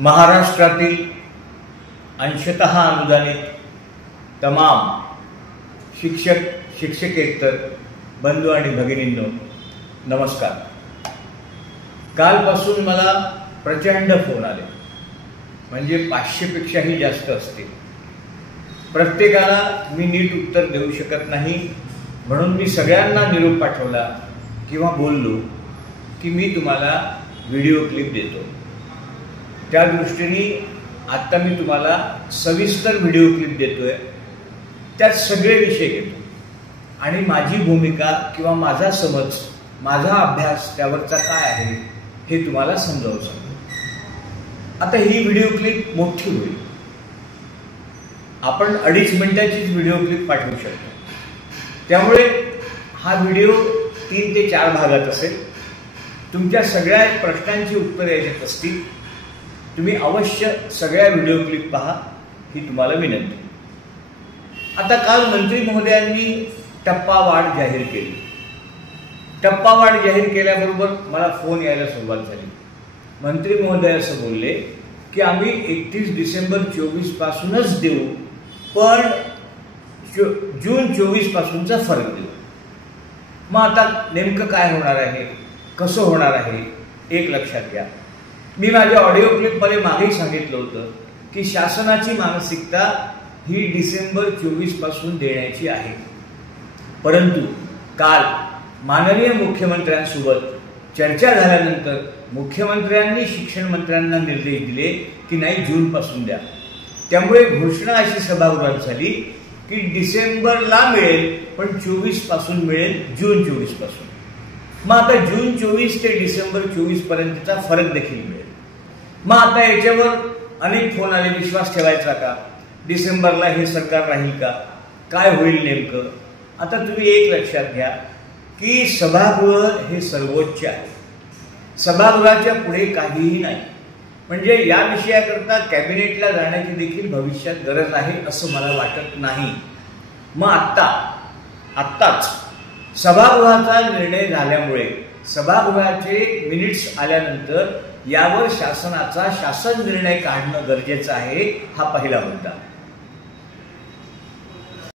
महाराष्ट्रातील अंशतः अनुदानित तमाम शिक्षक शिक्षकेतर बंधू आणि भगिनींनो नमस्कार। कालपासून मला प्रचंड फोन आले, म्हणजे 500 पेक्षाही जास्त असतील। प्रत्येकाला मी नीट उत्तर देऊ शकत नाही, म्हणून मी सगळ्यांना निरोप पाठवला किंवा बोललो की मी तुम्हाला व्हिडिओ क्लिप देतो। त्या दृष्टीने आता मी तुम्हाला सविस्तर व्हिडिओ क्लिप देतोय, त्यात सगळे विषय घेतो आणि माझी भूमिका किंवा माझा समज, माझा अभ्यास त्यावरचा काय आहे हे तुम्हाला समजावून सांगतो। आता ही व्हिडिओ क्लिप मोठी होईल, आपण 2.5 मिनिटाचीच व्हिडिओ क्लिप पाठवू शकतो, त्यामुळे हा व्हिडिओ 3 ते 4 भागात असेल। तुमच्या सगळ्या प्रश्नांची उत्तरे याच्यात असतील। तुम्ही अवश्य सगळ्या व्हिडिओ क्लिप पहा, ही तुम्हाला विनंती। आता काल मंत्री महोदयांनी टप्पावाढ जाहीर केली। टप्पावाढ जाहीर केल्याबरोबर मला फोन यायला सुरुवात झाली। मंत्री महोदय असं बोलले की आम्ही 31 डिसेंबर 24 पासूनच देऊ, पण जून 24 पासूनचा फरक देऊ। मग आता नेमकं काय होणार आहे, कसं होणार आहे, एक लक्षात घ्या। मी माझ्या ऑडिओ क्लिपमध्ये मागेही सांगितलं होतं की शासनाची मानसिकता ही डिसेंबर 24 पासून देण्याची आहे, परंतु काल माननीय मुख्यमंत्र्यांसोबत चर्चा झाल्यानंतर मुख्यमंत्र्यांनी शिक्षण मंत्र्यांना निर्देश दिले की नाही, जून पासून द्या। त्यामुळे घोषणा अशी सभागृहात झाली की डिसेंबरला मिळेल, पण 24 पासून मिळेल, जून 24 पासून। मग आता जून 24 ते डिसेंबर 24 पर्यंतचा फरक देखील मिळेल। मग आता याच्यावर अनेक फोन आले, विश्वास ठेवायचा का, डिसेंबरला हे सरकार राहील का, काय होईल नेमकं। आता तुम्ही एक लक्षात घ्या की सभागृह हे सर्वोच्च आहे, सभागृहाच्या पुढे काहीही नाही। म्हणजे या विषयाकरता कॅबिनेटला जाण्याची देखील भविष्यात गरज आहे असं मला वाटत नाही। मग आत्ताच सभागृहाचा निर्णय झाल्यामुळे, सभागृहाचे मिनिट्स आल्यानंतर यावर शासन निर्णय काढणं गरजेचं आहे, हा पहिला मुद्दा।